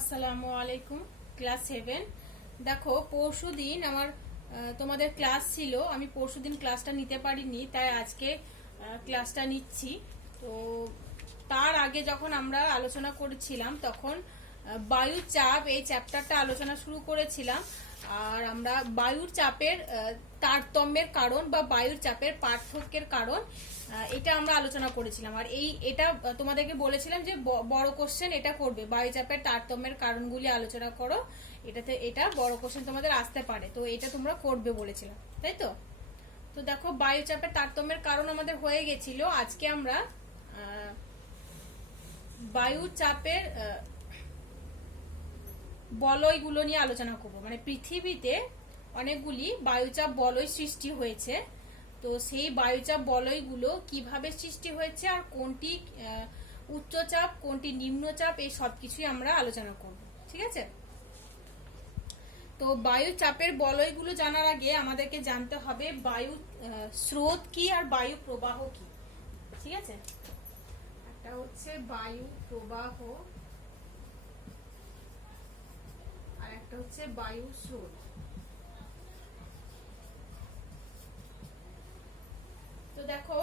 আসসালামু আলাইকুম। ক্লাস 7। দেখো, পরশুদিন আমার তোমাদের ক্লাস ছিল, আমি পরশুদিন ক্লাসটা নিতে পারিনি, তাই আজকে ক্লাসটা নিচ্ছি। তো তার আগে যখন আমরা আলোচনা করেছিলাম তখন বায়ুর চাপ এই চ্যাপ্টারটা আলোচনা শুরু করেছিলাম। আর আমরা বায়ুর চাপের তারতম্যের কারণ বা বায়ুর চাপের পার্থক্যের কারণ এটা আমরা আলোচনা করেছিলাম। আর এটা তোমাদেরকে বলেছিলাম যে বড় কোশ্চেন এটা করবে, বায়ুচাপের তারতম্যের কারণগুলি আলোচনা করো, এটা বড় কোশ্চেন তোমাদের আসতে পারে, তো এটা তোমরা করবে বলেছিলাম, তাই তো? তো দেখো, বায়ুচাপের তারতম্যের কারণ আমাদের হয়ে গেছিল। আজকে আমরা বায়ুর চাপের বলয়গুলো নিয়ে আলোচনা করব। মানে পৃথিবীতে অনেকগুলি বায়ুচাপ বলয় সৃষ্টি হয়েছে, তো সেই বায়ুচাপ বলয়গুলো কিভাবে সৃষ্টি হয়েছে আর কোনটি উচ্চচাপ কোনটি নিম্নচাপ, এই সব কিছুই আমরা আলোচনা করব। ঠিক আছে? তো বায়ু চাপের বলয়গুলো জানার আগে আমাদেরকে জানতে হবে বায়ু স্রোত কি আর বায়ু প্রবাহ কি। ঠিক আছে? একটা হচ্ছে বায়ু প্রবাহ আর একটা হচ্ছে বায়ু স্রোত। তো দেখো,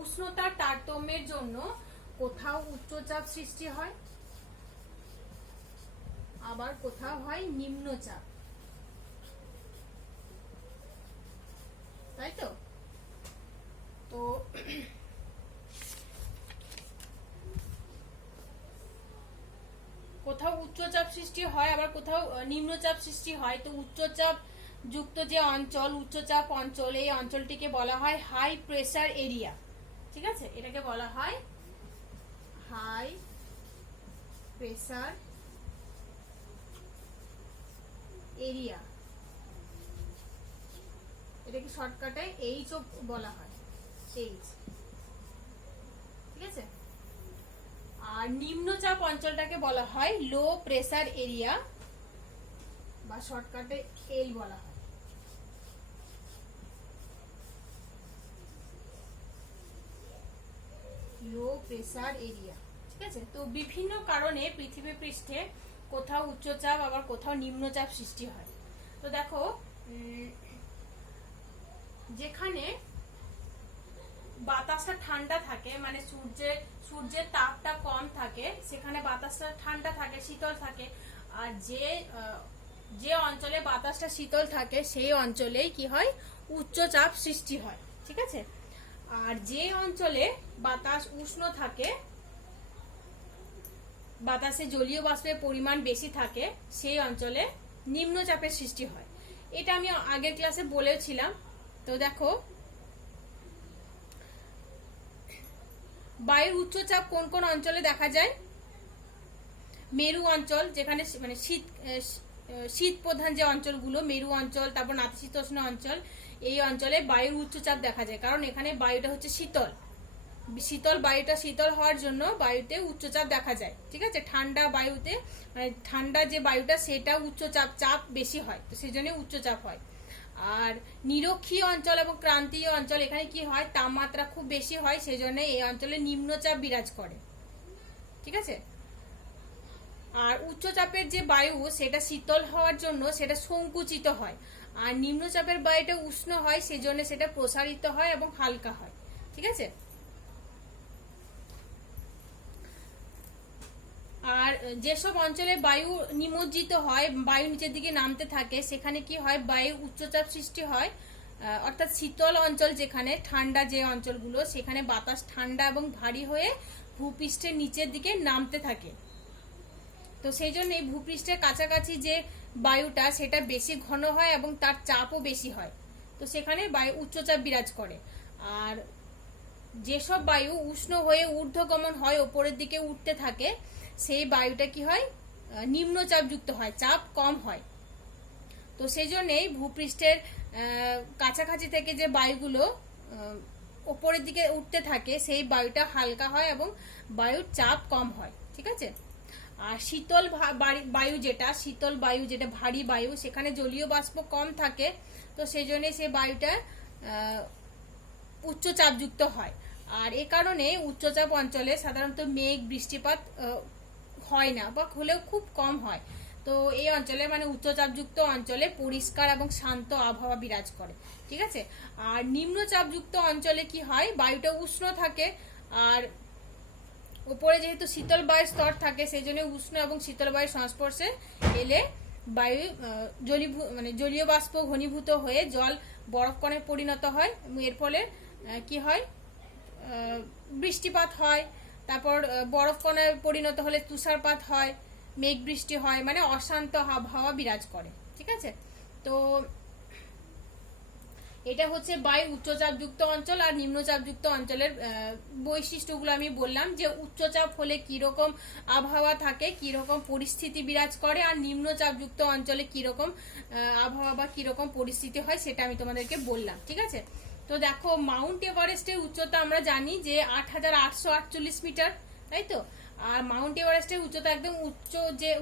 উষ্ণতার তারতম্যের জন্য কোথাও উচ্চচাপ সৃষ্টি হয়, আবার কোথাও হয় নিম্নচাপ, তাই তো? তো কোথাও উচ্চচাপ সৃষ্টি হয় আবার কোথাও নিম্নচাপ সৃষ্টি হয়। তো উচ্চচাপ যুক্ত যে অঞ্চল, উচ্চচাপ অঞ্চল, এই অঞ্চলটিকে বলা হয় হাই প্রেসার এরিয়া। ঠিক আছে? এটাকে বলা হয় হাই প্রেসার এরিয়া। এটাকে শর্টকাটে এইচ বলা হয়, এইচ। ঠিক আছে? আর নিম্নচাপ অঞ্চলটাকে বলা হয় লো প্রেসার এরিয়া বা শর্টকাটে এল বলা হয়। Low pressure area. ঠিক আছে? তো বিভিন্ন কারণে পৃথিবী পৃষ্ঠে কোথাও উচ্চচাপ আবার কোথাও নিম্নচাপ সৃষ্টি হয়। তো দেখো, যেখানে বাতাসটা ঠান্ডা থাকে, মানে সূর্যের তাপটা কম থাকে, সেখানে বাতাসটা ঠান্ডা থাকে, শীতল থাকে। আর যে অঞ্চলে বাতাসটা শীতল থাকে সেই অঞ্চলেই কি হয়, উচ্চচাপ সৃষ্টি হয়। ঠিক আছে? আর যে অঞ্চলে বাতাস উষ্ণ থাকে, বাতাসে জলীয় বাষ্পের পরিমাণ বেশি থাকে, সেই অঞ্চলে নিম্নচাপের সৃষ্টি হয়। এটা আমি আগের ক্লাসে বলেছিলাম। তো দেখো, বায়ুর উচ্চচাপ কোন কোন অঞ্চলে দেখা যায়? মেরু অঞ্চল, যেখানে মানে শীত প্রধান যে অঞ্চলগুলো, মেরু অঞ্চল, তারপর নাতিশীতোষ্ণ অঞ্চল, এই অঞ্চলে বায়ুর উচ্চচাপ দেখা যায়, কারণ এখানে বায়ুটা হচ্ছে শীতল বায়ুটা শীতল হওয়ার জন্য বায়ুতে উচ্চচাপ দেখা যায়। ঠিক আছে? ঠান্ডা বায়ুতে, মানে ঠান্ডা যে বায়ুটা সেটা চাপ বেশি হয়, তো সেই জন্য উচ্চচাপ হয়। আর নিরক্ষীয় অঞ্চল এবং ক্রান্তীয় অঞ্চল, এখানে কি হয়, তাপমাত্রা খুব বেশি হয়, সেই জন্য এই অঞ্চলে নিম্নচাপ বিরাজ করে। ঠিক আছে? আর উচ্চচাপের যে বায়ু সেটা শীতল হওয়ার জন্য সেটা সংকুচিত হয়, আর নিম্নচাপের বায়ুটা উষ্ণ হয়, সেজন্য সেটা প্রসারিত হয় এবং হালকা হয়। ঠিক আছে? আর যেসব অঞ্চলে বায়ু নিমজ্জিত হয়, বায়ু নিচের দিকে নামতে থাকে, সেখানে কি হয়, বায়ুর উচ্চচাপ সৃষ্টি হয়। অর্থাৎ শীতল অঞ্চল যেখানে, ঠান্ডা যে অঞ্চলগুলো, সেখানে বাতাস ঠান্ডা এবং ভারী হয়ে ভূপৃষ্ঠের নিচের দিকে নামতে থাকে। তো সেই জন্য ভূপৃষ্ঠের কাছাকাছি যে বায়ুটা সেটা বেশি ঘন হয় এবং তার চাপও বেশি হয়, তো সেখানে বায়ু উচ্চচাপ বিরাজ করে। আর যেসব বায়ু উষ্ণ হয়ে ঊর্ধ্বগমন হয়, ওপরের দিকে উঠতে থাকে, সেই বায়ুটা কি হয়, নিম্নচাপ যুক্ত হয়, চাপ কম হয়। তো সেই জন্যই ভূপৃষ্ঠের কাছাকাছি থেকে যে বায়ুগুলো ওপরের দিকে উঠতে থাকে, সেই বায়ুটা হালকা হয় এবং বায়ুর চাপ কম হয়। ঠিক আছে? আর শীতল বায়ু যেটা ভারী বায়ু, সেখানে জলীয় বাষ্প কম থাকে, তো সেই জন্য সেই বায়ুটা উচ্চচাপযুক্ত হয়। আর এ কারণে উচ্চচাপ অঞ্চলে সাধারণত মেঘ, বৃষ্টিপাত হয় না, বা হলেও খুব কম হয়। তো এই অঞ্চলে মানে উচ্চচাপযুক্ত অঞ্চলে পরিষ্কার এবং শান্ত আবহাওয়া বিরাজ করে, ঠিক আছে। আর নিম্নচাপযুক্ত অঞ্চলে কি হয়, বায়ুটা উষ্ণ থাকে, আর উপরে যেহেতু শীতল বায়ুর স্তর থাকে সেই জন্য উষ্ণ এবং শীতল বায়ুর সংস্পর্শে এলে বায়ু জলীয় বাষ্প ঘনীভূত হয়ে জল বরফ কণে পরিণত হয়, এবং এর ফলে কি হয়, বৃষ্টিপাত হয়। তারপর বরফ কণায় পরিণত হলে তুষারপাত হয়, মেঘ বৃষ্টি হয়, মানে অশান্ত আবহাওয়া বিরাজ করে, ঠিক আছে। তো এটা হচ্ছে বায়ু উচ্চচাপযুক্ত অঞ্চল আর নিম্নচাপযুক্ত অঞ্চলের বৈশিষ্ট্যগুলো আমি বললাম, যে উচ্চচাপ হলে কিরকম আবহাওয়া থাকে, কিরকম পরিস্থিতি বিরাজ করে, আর নিম্নচাপযুক্ত অঞ্চলে কিরকম আবহাওয়া বা কিরকম পরিস্থিতি হয় সেটা আমি তোমাদেরকে বললাম, ঠিক আছে। তো দেখো, মাউন্ট এভারেস্টের উচ্চতা আমরা জানি যে 8,848 মিটার, তাই তো। আর মাউন্ট এভারেস্টের উচ্চতা একদম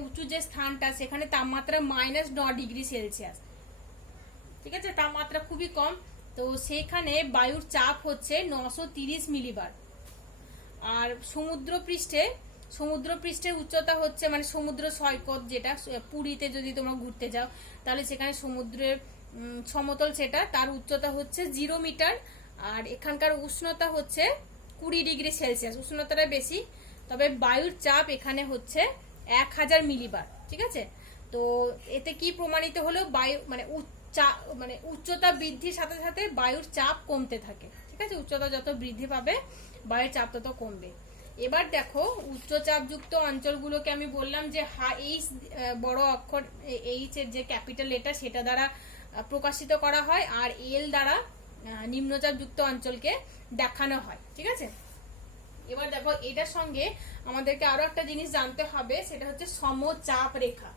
উঁচু যে স্থানটা, সেখানে তাপমাত্রা -9 ডিগ্রি সেলসিয়াস, ঠিক আছে, তাপমাত্রা খুবই কম। তো সেখানে বায়ুর চাপ হচ্ছে 930 মিলিবার। আর সমুদ্রপৃষ্ঠের উচ্চতা হচ্ছে, মানে সমুদ্র সৈকত যেটা, পুরীতে যদি তোমরা ঘুরতে যাও তাহলে সেখানে সমুদ্রের সমতল, সেটা তার উচ্চতা হচ্ছে 0 মিটার। আর এখানকার উষ্ণতা হচ্ছে 20 ডিগ্রি সেলসিয়াস, উষ্ণতাটা বেশি। তবে বায়ুর চাপ এখানে হচ্ছে 1000 মিলিবার, ঠিক আছে। তো এতে কি প্রমাণিত হলো, বায়ু মানে উচ্চতা বৃদ্ধির সাথে সাথে বায়ুর চাপ কমতে থাকে, ঠিক আছে। উচ্চতা যত বৃদ্ধি পাবে বায়ুর চাপ তত কমবে। এবার দেখো, উচ্চচাপযুক্ত অঞ্চলগুলোকে আমি বললাম যে এইচ, বড় অক্ষর এইচ এর যে ক্যাপিটাল লেটার সেটা দ্বারা প্রকাশিত করা হয়, আর এল দ্বারা নিম্নচাপযুক্ত অঞ্চলকে দেখানো হয়, ঠিক আছে। এবার দেখো, এটার সঙ্গে আমাদেরকে আরো একটা জিনিস জানতে হবে, সেটা হচ্ছে সমচাপ রেখা।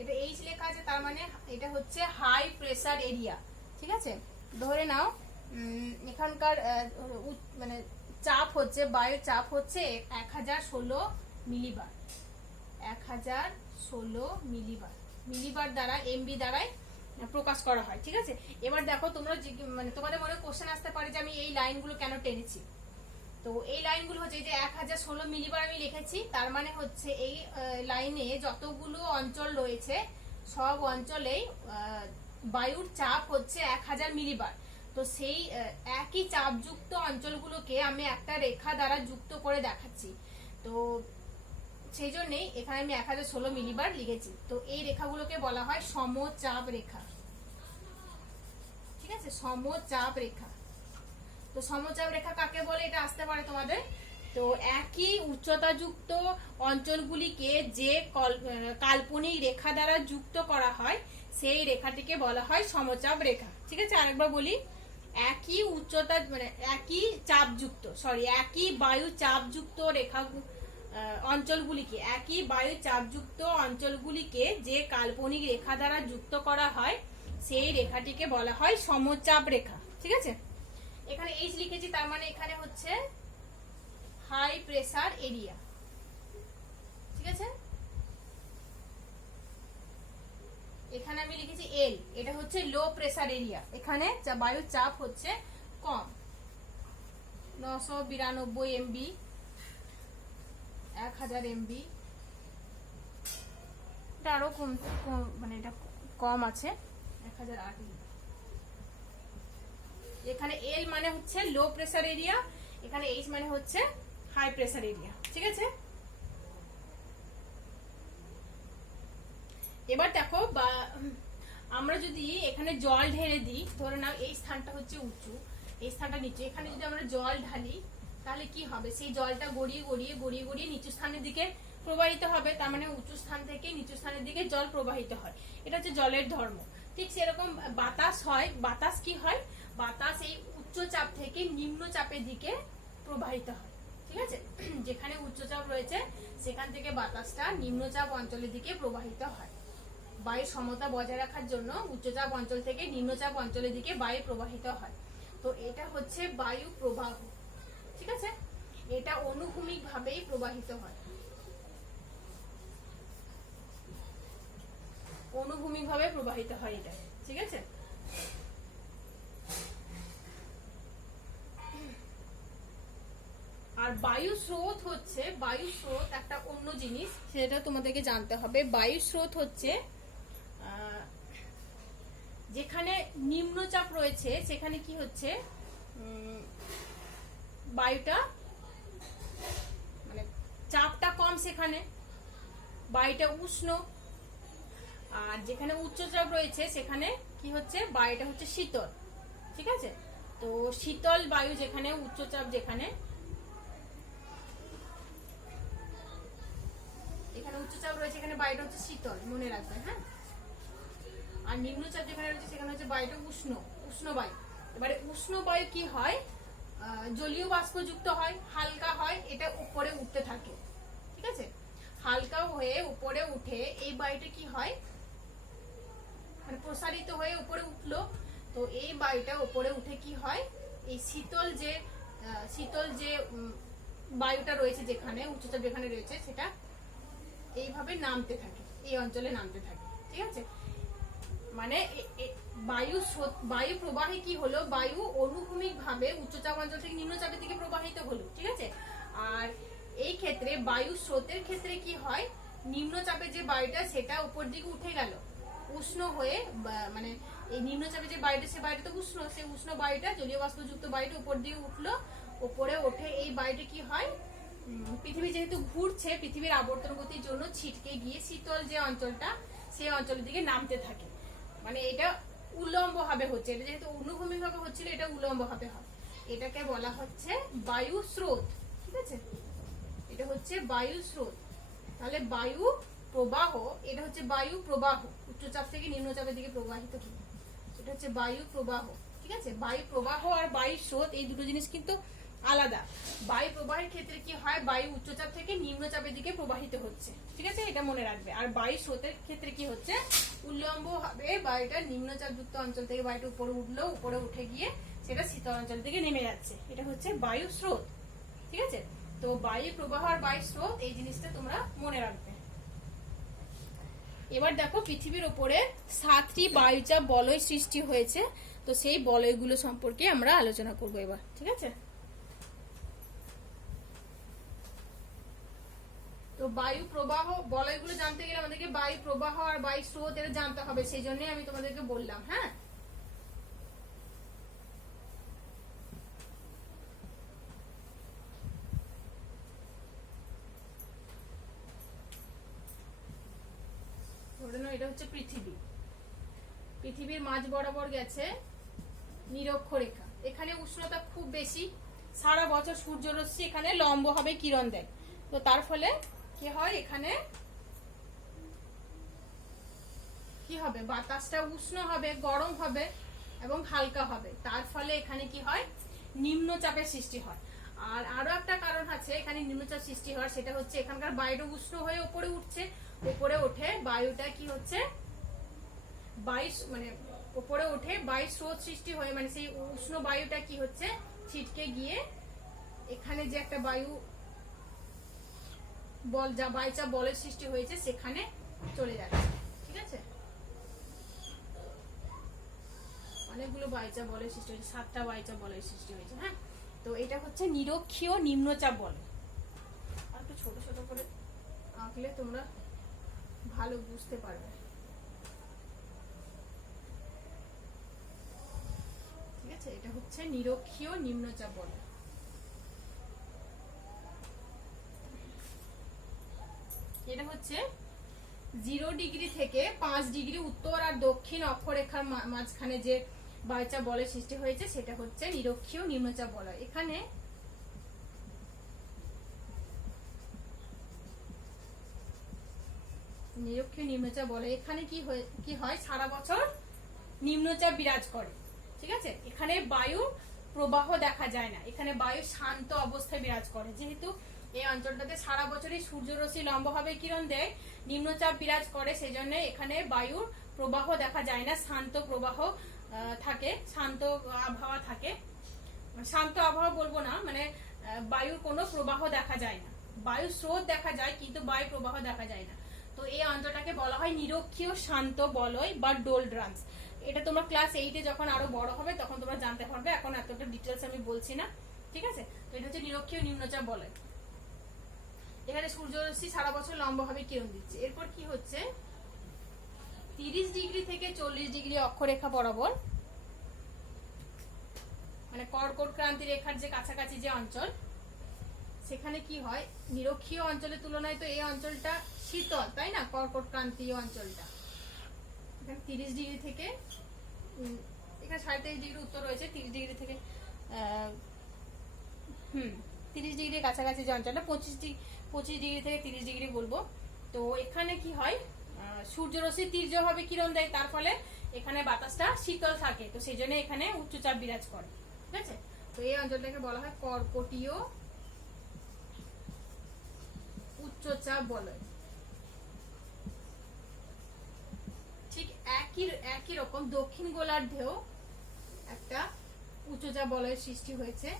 এটা এইচ লেখা আছে, তার মানে এটা হচ্ছে হাই প্রেসার এরিয়া, ঠিক আছে। ধরে নাও এখানকার মানে চাপ হচ্ছে, বায়ুর চাপ হচ্ছে 1016 মিলিবার, 1016 মিলিবার, মিলিবার দ্বারা এমবি দ্বারাই প্রকাশ করা হয়, ঠিক আছে। এবার দেখো, তোমরা মানে তোমাদের মনে কোশ্চেন আসতে পারে যে আমি এই লাইনগুলো কেন টেনেছি। তো এই লাইনগুলো হচ্ছে, এই যে 1016 মিলিবার আমি লিখেছি, তার মানে হচ্ছে এই লাইনে যতগুলো অঞ্চল রয়েছে সব অঞ্চলেই বায়ুর চাপ হচ্ছে 1000 মিলিবার। তো সেই একই চাপযুক্ত অঞ্চলগুলোকে আমি একটা রেখা দ্বারা যুক্ত করে দেখাচ্ছি। তো সেই জন্যই এখানে আমি 1016 মিলিবার লিখেছি। তো এই রেখাগুলোকে বলা হয় সমচাপ রেখা, ঠিক আছে, সমচাপ রেখা। তো সমচাপ রেখা কাকে বলে, এটা আসতে পারে তোমাদের। তো একই উচ্চতাযুক্ত অঞ্চলগুলিকে যে কাল্পনিক রেখা দ্বারা যুক্ত করা হয় সেই রেখাটিকে বলা হয় সমচাপ রেখা, ঠিক আছে। আরেকবার বলি, একই উচ্চতা মানে একই বায়ু চাপযুক্ত রেখা অঞ্চলগুলিকে যে কাল্পনিক রেখা দ্বারা যুক্ত করা হয় সেই রেখাটিকে বলা হয় সমচাপ রেখা, ঠিক আছে। এখানে এইচ লিখেছি, তার মানে এখানে হচ্ছে হাই প্রেসার এরিয়া, ঠিক আছে। এখানে আমি লিখেছি এল, এটা হচ্ছে লো প্রেসার এরিয়া, এখানে বায়ুর চাপ হচ্ছে কম, 992 এমবি, 1000 এমবি, এটা আরো কম, মানে এটা কম আছে, 1008। এখানে এল মানে হচ্ছে লো প্রেসার এরিয়া, এখানে এইচ মানে হচ্ছে হাই প্রেসার এরিয়া, ঠিক আছে। এবার দেখো, আমরা যদি এখানে জল ঢেলে দিই, ধরে নাও এই স্থানটা হচ্ছে উঁচু, এই স্থানটা নিচু, এখানে যদি আমরা জল ঢালি তাহলে কি হবে, সেই জলটা গড়িয়ে গড়িয়ে গড়িয়ে গড়িয়ে নিচু স্থানের দিকে প্রবাহিত হবে। তার মানে উঁচু স্থান থেকে নিচু স্থানের দিকে জল প্রবাহিত হয়, এটা হচ্ছে জলের ধর্ম। ঠিক সেরকম বাতাস হয়, বাতাস কি হয়, বাতাস এই উচ্চ চাপ থেকে নিম্ন চাপের দিকে প্রবাহিত হয়, ঠিক আছে। যেখানে উচ্চচাপ রয়েছে সেখান থেকে বাতাসটা নিম্নচাপ অঞ্চলের দিকে প্রবাহিত হয়। বায়ু সমতা বজায় রাখার জন্য উচ্চচাপ অঞ্চল থেকে নিম্নচাপ অঞ্চলের দিকে বায়ু প্রবাহিত হয়। তো এটা হচ্ছে বায়ু প্রবাহ, ঠিক আছে। এটা অনুভূমিক ভাবেই প্রবাহিত হয়। অনুভূমিকভাবে প্রবাহিত হয় এটা, ঠিক আছে। আর বায়ু স্রোত হচ্ছে, বায়ু স্রোত একটা অন্য জিনিস, সেটা তোমাদেরকে জানতে হবে। বায়ু স্রোত হচ্ছে যেখানে নিম্নচাপ রয়েছে সেখানে কি হচ্ছে, বায়ুটা মানে চাপটা কম, সেখানে বায়ুটা উষ্ণ। আর যেখানে উচ্চচাপ রয়েছে সেখানে কি হচ্ছে, বায়ুটা হচ্ছে শীতল, ঠিক আছে। তো শীতল বায়ু যেখানে, উচ্চচাপ যেখানে, এখানে উচ্চচাপ রয়েছে এখানে বায়ুটা হচ্ছে শীতল, মনে রাখবে, হ্যাঁ। আর নিম্নচাপ যেখানে রয়েছে সেখানে হচ্ছে বায়ুটা উষ্ণ, উষ্ণ বায়ু। এবারে উষ্ণ বায়ু কি হয়, জলীয় বাষ্পযুক্ত হয়, হালকা হয়, এটা উপরে উঠতে থাকে, ঠিক আছে। হালকা হয়ে উপরে উঠে এই বায়ুটা কি হয়, মানে প্রসারিত হয়ে উপরে উঠলো। তো এই বায়ুটা উপরে উঠে কি হয়, এই শীতল যে বায়ুটা রয়েছে যেখানে, উচ্চচাপ যেখানে রয়েছে, সেটা এইভাবে নামতে থাকে, এই অঞ্চলে নামতে থাকে, ঠিক আছে। মানে বায়ু প্রবাহে কি হলো, বায়ু অনুভূমিক ভাবে উচ্চচাপ অঞ্চল থেকে নিম্নচাপের দিকে প্রবাহিত হলো, ঠিক আছে। আর এই ক্ষেত্রে বায়ু স্রোতের ক্ষেত্রে কি হয়, নিম্নচাপে যে বায়ুটা সেটা উপর দিকে উঠে গেল, উষ্ণ হয়ে, মানে এই নিম্নচাপে যে বায়ুটা, সে বায়ুটা তো উষ্ণ, সেই উষ্ণ বায়ুটা, জলীয় বাষ্পযুক্ত বায়ুটা উপর দিকে উঠলো, উপরে ওঠে এই বায়ুটা কি হয়, পৃথিবী যেহেতু ঘুরছে, পৃথিবীর আবর্তন গতির জন্য ছিটকে গিয়ে শীতল যে অঞ্চলটা, সেই অঞ্চলের দিকে নামতে থাকে। মানে এটা উল্লম্ব ভাবে হচ্ছে, এটা যেহেতু অনুভূমিক ভাবে হচ্ছিল, এটা উল্লম্ব ভাবে হয়। এটাকে বলা হচ্ছে বায়ু স্রোত, ঠিক আছে। এটা হচ্ছে বায়ু স্রোত। তাহলে বায়ু প্রবাহ, এটা হচ্ছে বায়ু প্রবাহ, উচ্চচাপ থেকে নিম্নচাপের দিকে প্রবাহিত হয়, এটা হচ্ছে বায়ু প্রবাহ, ঠিক আছে। বায়ু প্রবাহ আর বায়ু স্রোত এই দুটো জিনিস কিন্তু আলাদা। বায়ু প্রবাহের ক্ষেত্রে কি হয়, বায়ু উচ্চচাপ থেকে নিম্নচাপের দিকে প্রবাহিত হচ্ছে, ঠিক আছে, এটা মনে রাখবে। আর বায়ু স্রোতের ক্ষেত্রে কি হচ্ছে, উল্লম্ব ভাবে বায়ুটা নিম্নচাপ যুক্ত অঞ্চল থেকে বায়ুটা উপরে উঠলো, উপরে উঠে গিয়ে সেটা শীতল অঞ্চল থেকে নেমে যাচ্ছে, এটা হচ্ছে বায়ু স্রোত, ঠিক আছে। তো বায়ু প্রবাহ আর বায়ু স্রোত এই জিনিসটা তোমরা মনে রাখবে। এবার দেখো, পৃথিবীর উপরে 7টি বায়ুচাপ বলয় সৃষ্টি হয়েছে। তো সেই বলয়গুলো সম্পর্কে আমরা আলোচনা করবো এবার, ঠিক আছে। তো বায়ু প্রবাহ বলয়গুলো জানতে গেলে আমাদেরকে বায়ু প্রবাহ আর বায়ু স্রোত এটা জানতে হবে, সেই জন্যই আমি তোমাদেরকে বললাম, হ্যাঁ। ধরে নাও এটা হচ্ছে পৃথিবী, পৃথিবীর মাঝ বরাবর গেছে নিরক্ষরেখা। এখানে উষ্ণতা খুব বেশি, সারা বছর সূর্যরশ্মি এখানে লম্বভাবে কিরণ দেয়। তো তার ফলে কি হয়, এখানে কি হবে, বাতাসটা উষ্ণ হবে, গরম হবে এবং হালকা হবে। তার ফলে এখানে কি হয়, নিম্নচাপের সৃষ্টি হয়। আর আরো একটা কারণ আছে এখানে নিম্নচাপ সৃষ্টি হওয়ার, সেটা হচ্ছে এখানকার বায়ুটা উষ্ণ হয়ে উপরে উঠছে, উপরে ওঠে বায়ুটা কি হচ্ছে, বায়ু মানে উপরে ওঠে বায়ু স্রোত সৃষ্টি হয়ে, মানে সেই উষ্ণ বায়ুটা কি হচ্ছে, ছিটকে গিয়ে এখানে যে একটা বায়ু বল, যা বায়ুচাপ বলের সৃষ্টি হয়েছে সেখানে চলে যাচ্ছে, ঠিক আছে। অনেকগুলো বায়ুচাপ বলের সৃষ্টি হয়েছে, 7টা বায়ুচাপ বলের সৃষ্টি হয়েছে, হ্যাঁ। তো এটা হচ্ছে নিরক্ষীয় নিম্নচাপ বলয়। আর একটু ছোট ছোট করে আঁকলে তোমরা ভালো বুঝতে পারবে, ঠিক আছে। এটা হচ্ছে নিরক্ষীয় নিম্নচাপ বলয়। এটা হচ্ছে 0 ডিগ্রি থেকে 5 ডিগ্রি উত্তর আর দক্ষিণ অক্ষরেখার মাঝখানে যে বায়ুচাপ বলয় সৃষ্টি হয়েছে সেটা হচ্ছে নিরক্ষীয় নিম্নচাপ বলয়। এখানে নিরক্ষীয় নিম্নচাপ বলয়, এখানে কি হয়, সারা বছর নিম্নচাপ বিরাজ করে, ঠিক আছে। এখানে বায়ু প্রবাহ দেখা যায় না, এখানে বায়ু শান্ত অবস্থায় বিরাজ করে। যেহেতু এই অঞ্চলটাতে সারা বছরই সূর্যরশ্মি লম্বভাবে কিরণ দেয়, নিম্নচাপ বিরাজ করে, সেই জন্য এখানে বায়ুর প্রবাহ দেখা যায় না, শান্ত প্রবাহ থাকে, শান্ত আবহাওয়া থাকে। শান্ত আবহাওয়া বলবো না, মানে বায়ুর কোনো প্রবাহ দেখা যায় না। বায়ু স্রোত দেখা যায় কিন্তু বায়ু প্রবাহ দেখা যায় না। তো তো এই অঞ্চলটাকে বলা হয় নিরক্ষীয় শান্ত বলয় বা ডোলড্রামস। এটা তোমরা ক্লাস 8-এ যখন আরো বড় হবে তখন তোমরা জানতে পারবে, এখন এতটা ডিটেলস আমি বলছি না, ঠিক আছে। তো এটা হচ্ছে নিরক্ষীয় নিম্নচাপ বলয়। এখানে সূর্যরশ্মি সারা বছর লম্বভাবে কিরণ দিচ্ছে। এরপর কি হচ্ছে, 30 ডিগ্রি থেকে 40 ডিগ্রি অক্ষরেখা বরাবর, মানে কর্কট ক্রান্তি রেখার যে কাছাকাছি যে অঞ্চল, সেখানে কি হয়, নিরক্ষীয় অঞ্চলের তুলনায় তো এই অঞ্চলটা শীতল, তাই না, কর্কট ক্রান্তীয় অঞ্চলটা। এখানে 30 ডিগ্রি থেকে, এখানে 23.5 ডিগ্রি উত্তর রয়েছে, 30 ডিগ্রি থেকে 30 ডিগ্রির কাছাকাছি যে অঞ্চলটা, 25 ডিগ্রি থেকে 30 ডিগ্রি বলবো। তো এখানে কি হয়, সূর্যরশ্মি তীর্যভাবে কিরণ দেয়, তার ফলে এখানে বাতাসটা শীতল থাকে, তো সেই জন্য এখানে উচ্চচাপ বিরাজ করে, ঠিক আছে। তো এই অঞ্চলটাকে বলা হয় কর্কটীয় উচ্চচাপ বলয়। ঠিক একই রকম দক্ষিণ গোলার্ধেও একটা উচ্চচাপ বলয়ের সৃষ্টি হয়েছে।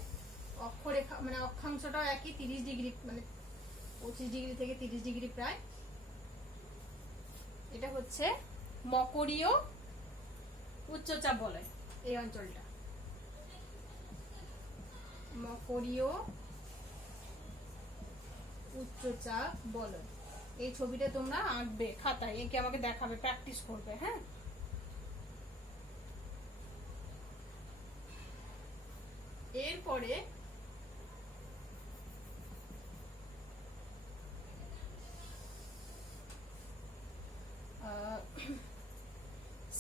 অক্ষরেখা মানে অক্ষাংশটাও একই, 30 ডিগ্রি, মানে 25 ডিগ্রি থেকে 30 ডিগ্রি প্রায়। এটা হচ্ছে মকরীয় উচ্চচাপ বলয়, এই অঞ্চলটা মকরীয় উচ্চচাপ বলয়। এই ছবিটা তোমরা আঁকবে খাতায়, একে আমাকে দেখাবে, প্র্যাকটিস করবে, হ্যাঁ। এরপরে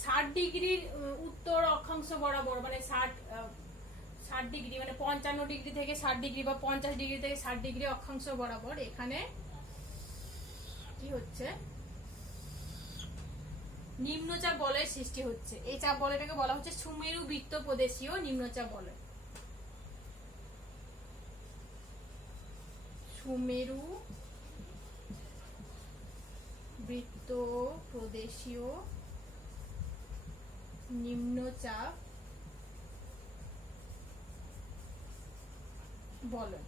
60 ডিগ্রির উত্তর অক্ষাংশ বরাবর, মানে 60 ডিগ্রি, মানে 55 ডিগ্রি থেকে 60 ডিগ্রি বা 50 ডিগ্রি থেকে 60 ডিগ্রি অক্ষাংশ বরাবর এখানে কি হচ্ছে, নিম্নচাপ বলয়ের সৃষ্টি হচ্ছে। এই চাপ বলয়টাকে বলা হচ্ছে সুমেরু বৃত্ত প্রদেশীয় নিম্নচাপ বলয়। সুমেরু বৃত্ত প্রদেশীয় নিম্নচাপ বলয়।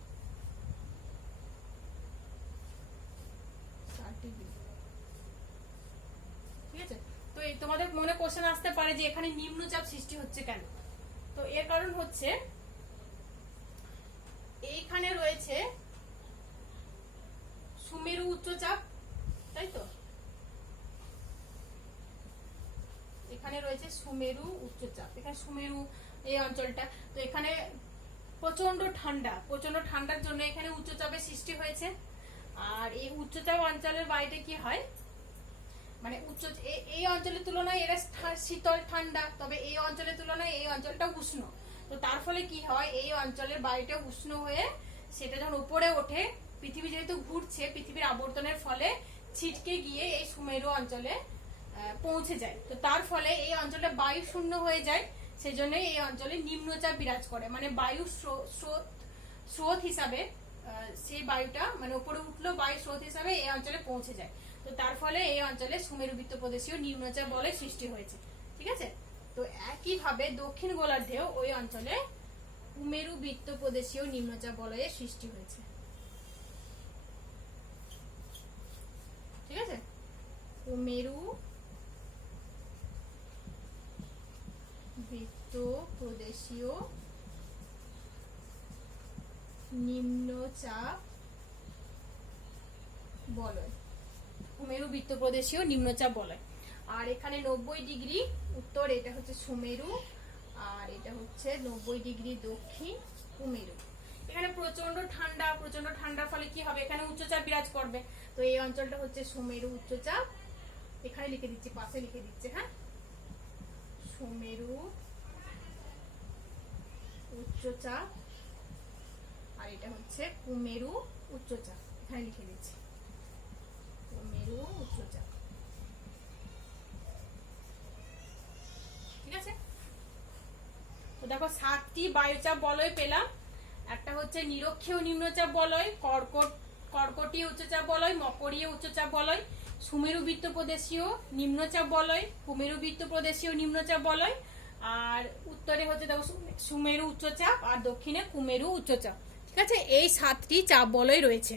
ঠিক আছে। তো এই তোমাদের মনে কোশ্চেন আসতে পারে যে এখানে নিম্নচাপ সৃষ্টি হচ্ছে কেন। তো এর কারণ হচ্ছে এইখানে রয়েছে সুমেরু উচ্চচাপ, তাই তো, এখানে রয়েছে সুমেরু উচ্চচাপ, এখানে সুমেরু এই অঞ্চলটা। তো এখানে প্রচন্ড ঠান্ডার জন্য এখানে উচ্চচাপের সৃষ্টি হয়েছে। আর এই উচ্চচাপ অঞ্চলের বাইরে কি হয়, মানে এই অঞ্চলের তুলনায় এরা শীতল ঠান্ডা, তবে এই অঞ্চলের তুলনায় এই অঞ্চলটা উষ্ণ। তো তার ফলে কি হয়, এই অঞ্চলের বায়ুটা উষ্ণ হয়ে সেটা যখন উপরে ওঠে, পৃথিবী যেহেতু ঘুরছে, পৃথিবীর আবর্তনের ফলে ছিটকে গিয়ে এই সুমেরু অঞ্চলে পৌঁছে যায়। তো তার ফলে এই অঞ্চলটা বায়ু শূন্য হয়ে যায়, সেই জন্য এই অঞ্চলে নিম্নচাপ বিরাজ করে, মানে বায়ু স্রোত হিসাবে সেই বায়ুটা, মানে উপরে উঠলো বায়ু স্রোত হিসাবে এই অঞ্চলে পৌঁছে যায়। তো তার ফলে এই অঞ্চলে সুমেরু বৃত্ত প্রদেশীয় নিম্নচাপ বলয় সৃষ্টি হয়েছে, ঠিক আছে। তো একইভাবে দক্ষিণ গোলার্ধেও ওই অঞ্চলে সুমেরু বৃত্ত প্রদেশীয় নিম্নচাপ বলয়ের সৃষ্টি হয়েছে, ঠিক আছে। সুমেরু বৃত্ত প্রদেশীয় নিম্নচাপ বলয়, সুমেরু বৃত্ত প্রদেশীয় নিম্নচাপ বলয়। আর এখানে 90 ডিগ্রি উত্তর, এটা হচ্ছে সুমেরু, আর এটা হচ্ছে 90 ডিগ্রি দক্ষিণ সুমেরু। এখানে প্রচন্ড ঠান্ডার ফলে কি হবে, এখানে উচ্চচাপ বিরাজ করবে। তো এই অঞ্চলটা হচ্ছে সুমেরু উচ্চচাপ, এখানে লিখে দিচ্ছি, পাশে লিখে দিচ্ছে, হ্যাঁ, সুমেরু উচ্চচাপ। আর এটা হচ্ছে কুমেরু উচ্চচাপ, এখানে লিখে দিচ্ছি, কুমেরু উচ্চচাপ, ঠিক আছে। তো দেখো 7টি বায়ুচাপ বলয় পেলাম। একটা হচ্ছে নিরক্ষীয় নিম্নচাপ বলয়, কর্কটীয় উচ্চচাপ বলয়, মকরীয় উচ্চচাপ বলয়, সুমেরু বৃত্ত প্রদেশীয় নিম্নচাপ বলয়, কুমেরু বৃত্ত প্রদেশীয় নিম্নচাপ বলয়, আর উত্তরে হচ্ছে দেখো সুমেরু উচ্চচাপ, আর দক্ষিণে কুমেরু উচ্চচাপ, ঠিক আছে। এই 7টি চাপ বলয় রয়েছে।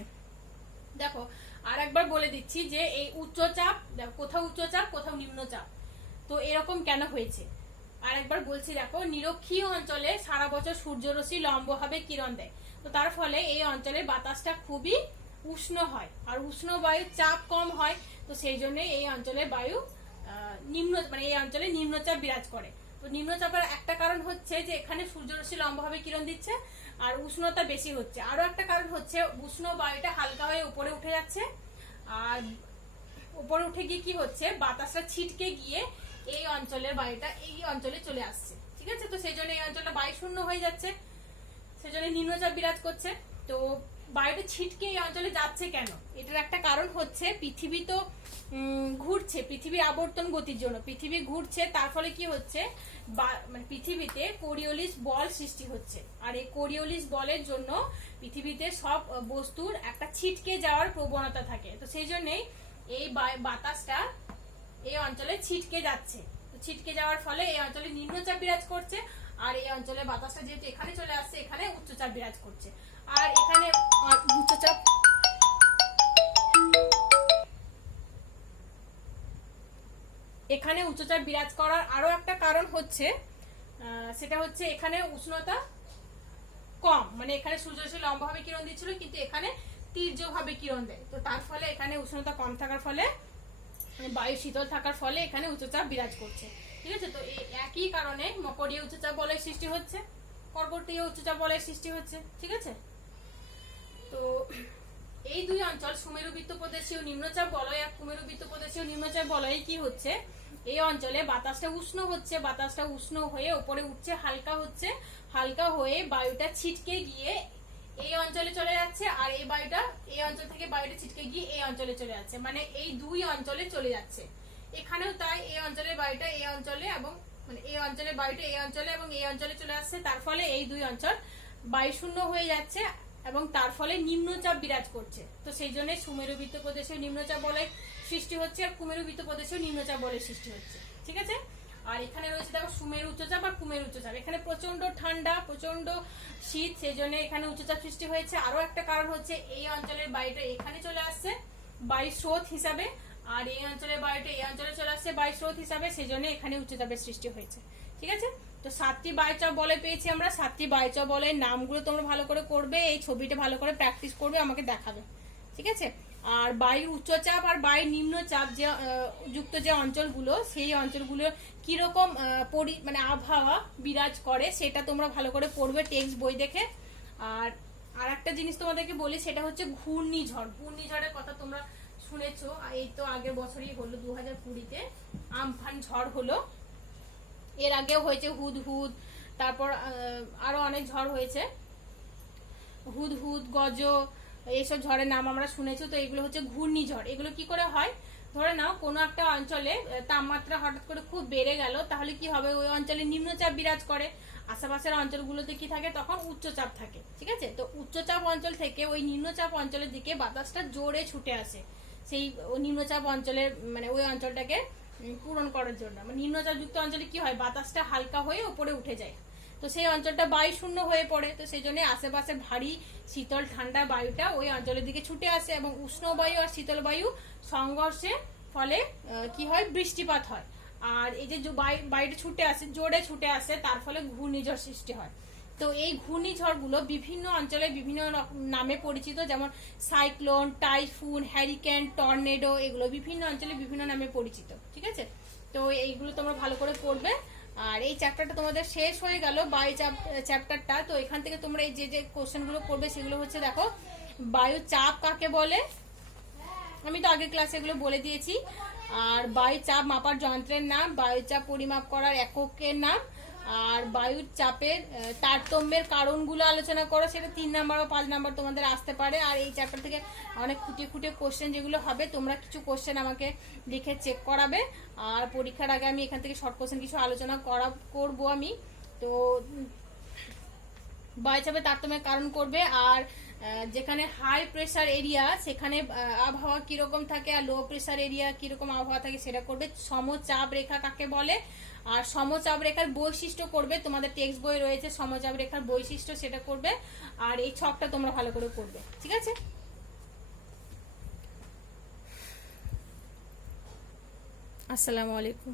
দেখো আর একবার বলে দিচ্ছি যে এই উচ্চচাপ, কোথাও উচ্চচাপ কোথাও নিম্নচাপ, তো এরকম কেন হয়েছে আর একবার বলছি। দেখো, নিরক্ষীয় অঞ্চলে সারা বছর সূর্যরশ্মি লম্বভাবে কিরণ দেয়, তো তার ফলে এই অঞ্চলের বাতাসটা খুবই উষ্ণ হয় আর উষ্ণ বায়ুর চাপ কম হয়, তো সেই জন্য এই অঞ্চলের বায়ু এই অঞ্চলে নিম্নচাপ বিরাজ করে। তো নিম্নচাপের একটা কারণ হচ্ছে যে এখানে সূর্যরশ্মি লম্বভাবে কিরণ দিচ্ছে আর উষ্ণতা বেশি হচ্ছে। আরো একটা কারণ হচ্ছে উষ্ণ বায়ুটা হালকা হয়ে উপরে উঠে যাচ্ছে, আর উপরে উঠে গিয়ে কি হচ্ছে, বাতাসটা ছিটকে গিয়ে এই অঞ্চলের বায়ুটা এই অঞ্চলে চলে আসছে। ঠিক আছে, তো সেই জন্য এই অঞ্চলটা বায়ু শূন্য হয়ে যাচ্ছে, সেই জন্য নিম্নচাপ বিরাজ করছে। তো বায়ুটা ছিটকে এই অঞ্চলে যাচ্ছে কেন, এটার একটা কারণ হচ্ছে পৃথিবী তো ঘুরছে, পৃথিবীর আবর্তন গতির জন্য পৃথিবী ঘুরছে, তার ফলে কি হচ্ছে, পৃথিবীতে কোরিওলিস বল সৃষ্টি হচ্ছে। আর এই কোরিওলিস বলের জন্য পৃথিবীতে সব বস্তুর একটা ছিটকে যাওয়ার প্রবণতা থাকে, তো সেই জন্যই এই বাতাসটা এই অঞ্চলে ছিটকে যাচ্ছে। তো ছিটকে যাওয়ার ফলে এই অঞ্চলে নিম্নচাপ বিরাজ করছে, আর এই অঞ্চলে বাতাসটা যেহেতু এখানে চলে আসছে, এখানে উচ্চচাপ বিরাজ করছে। আর এখানে উচ্চচাপ বিরাজ করার আরো একটা কারণ হচ্ছে, সেটা হচ্ছে এখানে উষ্ণতা কম, মানে এখানে সূর্যরশ্মি লম্বভাবে কিরণ দিচ্ছিল কিন্তু এখানে তীর্যভাবে কিরণ দেয়, তো তার ফলে এখানে উষ্ণতা কম থাকার ফলে বায়ু শীতল থাকার ফলে এখানে উচ্চচাপ বিরাজ করছে। ঠিক আছে, তো এই একই কারণে মকরীয় উচ্চচাপ বলয়ের সৃষ্টি হচ্ছে, কর্কটীয় উচ্চচাপ বলয়ের সৃষ্টি হচ্ছে। ঠিক আছে, তো এই দুই অঞ্চল সুমেরু বৃত্তপ্রদেশীয় নিম্নচাপ বলয় আর কুমেরু বৃত্তপ্রদেশীয় নিম্নচাপ বলয়ে কি হচ্ছে, এই অঞ্চলে বাতাসটা উষ্ণ হচ্ছে, বাতাসটা উষ্ণ হয়ে উপরে উঠছে, হালকা হচ্ছে, হালকা হয়ে বায়ুটা ছিটকে গিয়ে এই অঞ্চলে চলে যাচ্ছে, আর এই বায়ুটা এই অঞ্চল থেকে বায়ুটা ছিটকে গিয়ে এই অঞ্চলে চলে যাচ্ছে, মানে এই দুই অঞ্চলে চলে যাচ্ছে। এখানেও তাই, এই অঞ্চলের বায়ুটা এই অঞ্চলে এবং এই অঞ্চলের বায়ুটা এই অঞ্চলে এবং এই অঞ্চলে চলে আসছে, তার ফলে এই দুই অঞ্চল বায়ু শূন্য হয়ে যাচ্ছে এবং তার ফলে নিম্নচাপ বিরাজ করছে। তো সেই জন্য সুমেরু বৃত্তপ্রদেশীয় নিম্নচাপ বলয় সৃষ্টি হচ্ছে আর কুমেরু বৃত্তপ্রদেশীয় নিম্নচাপ বলয় সৃষ্টি হচ্ছে। ঠিক আছে, আর এখানে রয়েছে দেখো সুমেরু উচ্চচাপ আর কুমেরু উচ্চচাপ, এখানে প্রচন্ড ঠান্ডা প্রচন্ড শীত, সেই জন্য এখানে উচ্চচাপ সৃষ্টি হয়েছে। আরো একটা কারণ হচ্ছে এই অঞ্চলের বায়ুটা এখানে চলে আসছে বায়ু স্রোত হিসাবে, আর এই অঞ্চলের বায়ুটা এই অঞ্চলে চলে আসছে বায়ু স্রোত হিসাবে, সেই জন্য এখানে উচ্চচাপের সৃষ্টি হয়েছে। ঠিক আছে, তো 7টি বায়ুচাপ বলয় পেয়েছি আমরা। 7টি বায়ুচাপ বলয়ের নামগুলো তোমরা ভালো করে করবে, এই ছবিটা ভালো করে প্র্যাকটিস করবে, আমাকে দেখাবে। ঠিক আছে, আর বায়ুর উচ্চচাপ আর বায়ুর নিম্নচাপ যে যুক্ত যে অঞ্চলগুলো, সেই অঞ্চলগুলোর কিরকম আবহাওয়া বিরাজ করে সেটা তোমরা ভালো করে পড়বে টেক্সট বই দেখে। আর একটা জিনিস তোমাদেরকে বলি, সেটা হচ্ছে ঘূর্ণিঝড়। ঘূর্ণিঝড়ের কথা তোমরা শুনেছো, এই তো আগের বছরই হলো 2020-তে আমফান ঝড় হলো, এর আগেও হয়েছে হুদহুদ, তারপর আরো অনেক ঝড় হয়েছে, হুদহুদ, গজ, এইসব ঝড়ের নাম আমরা শুনেছি। তো এগুলো হচ্ছে ঘূর্ণিঝড়। এগুলো কি করে হয়, ধরে নাও কোনো একটা অঞ্চলে তাপমাত্রা হঠাৎ করে খুব বেড়ে গেল, তাহলে কি হবে, ওই অঞ্চলে নিম্নচাপ বিরাজ করে, আশেপাশের অঞ্চলগুলোতে কি থাকে, তখন উচ্চচাপ থাকে। ঠিক আছে, তো উচ্চচাপ অঞ্চল থেকে ওই নিম্নচাপ অঞ্চলের দিকে বাতাসটা জোরে ছুটে আসে, সেই নিম্নচাপ অঞ্চলের ওই অঞ্চলটাকে পূরণ করার জন্য। নিম্নচাপ যুক্ত অঞ্চলে কি হয়, বাতাসটা হালকা হয়ে উপরে উঠে যায়, তো সেই অঞ্চলটা বায়ু শূন্য হয়ে পড়ে, তো সেই জন্য আশেপাশে ভারী শীতল ঠান্ডা বায়ুটা ওই অঞ্চলের দিকে ছুটে আসে এবং উষ্ণ বায়ু আর শীতল বায়ু সংঘর্ষের ফলে কি হয়, বৃষ্টিপাত হয়। আর এই যে বায়ুটা ছুটে আসে, জোরে ছুটে আসে, তার ফলে ঘূর্ণিঝড় সৃষ্টি হয়। তো এই ঘূর্ণিঝড়গুলো বিভিন্ন অঞ্চলে বিভিন্ন নামে পরিচিত, যেমন সাইক্লোন, টাইফুন, হ্যারিকেন, টর্নেডো, এগুলো বিভিন্ন অঞ্চলে বিভিন্ন নামে পরিচিত। ঠিক আছে, তো এইগুলো তোমরা ভালো করে পড়বে। আর এই চ্যাপ্টারটা তোমাদের শেষ হয়ে গেল, বায়ু চ্যাপ্টারটা। তো এখান থেকে তোমরা এই যে কোশ্চেনগুলো করবে সেগুলো হচ্ছে, দেখো বায়ু চাপ কাকে বলে, আমি তো আগের ক্লাসে এগুলো বলে দিয়েছি। আর বায়ু চাপ মাপার যন্ত্রের নাম, বায়ু চাপ পরিমাপ করার এককের নাম, আর বায়ুর চাপের তারতম্যের কারণগুলো আলোচনা করো, সেটা 3 নাম্বার বা 5 নাম্বার তোমাদের আসতে পারে। আর এই চ্যাপ্টার থেকে অনেক খুঁটিয়ে খুঁটিয়ে কোশ্চেন যেগুলো হবে, তোমরা কিছু কোশ্চেন আমাকে লিখে চেক করাবে, আর পরীক্ষার আগে আমি এখান থেকে শর্ট কোশ্চেন কিছু আলোচনা করবো আমি। তো বায়ুচাপের তারতম্যের কারণ করবে, আর যেখানে হাই প্রেসার এরিয়া সেখানে আবহাওয়া কিরকম থাকে, আর লো প্রেসার এরিয়া কিরকম আবহাওয়া থাকে সেটা করবে। সমচাপ রেখা কাকে বলে, আর সমচাপ রেখার বৈশিষ্ট্য করবে, তোমাদের টেক্সট বই রয়েছে সমচাপ রেখার বৈশিষ্ট্য, সেটা করবে। আর এই ছকটা তোমরা ভালো করে করবে। ঠিক আছে। আসসালামু আলাইকুম।